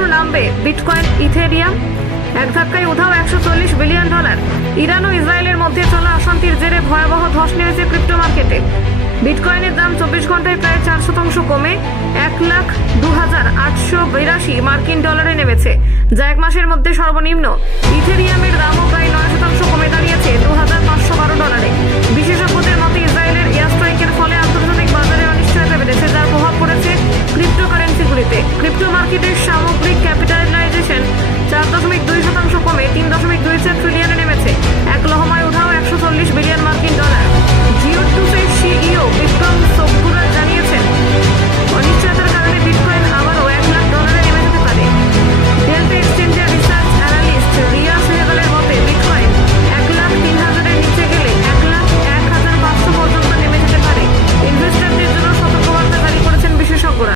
কতদূর নামবে bitcoin Ethereum? এক ধাক্কায় উধাও $140 বিলিয়ন। ইরান ও ইসরায়েলের মধ্যে চলা অশান্তির জেরে ভয়াবহ ধস নেমেছে ক্রিপ্টো মার্কেটে। বিটকয়েনের দাম 24 ঘন্টায় প্রায় 4% কমে $1,02,882 মার্কিন ডলারে নেমেছে, যা এক মাসের মধ্যে সর্বনিম্ন। ইথেরিয়ামের দামও প্রায় 9% কমে দাঁড়িয়েছে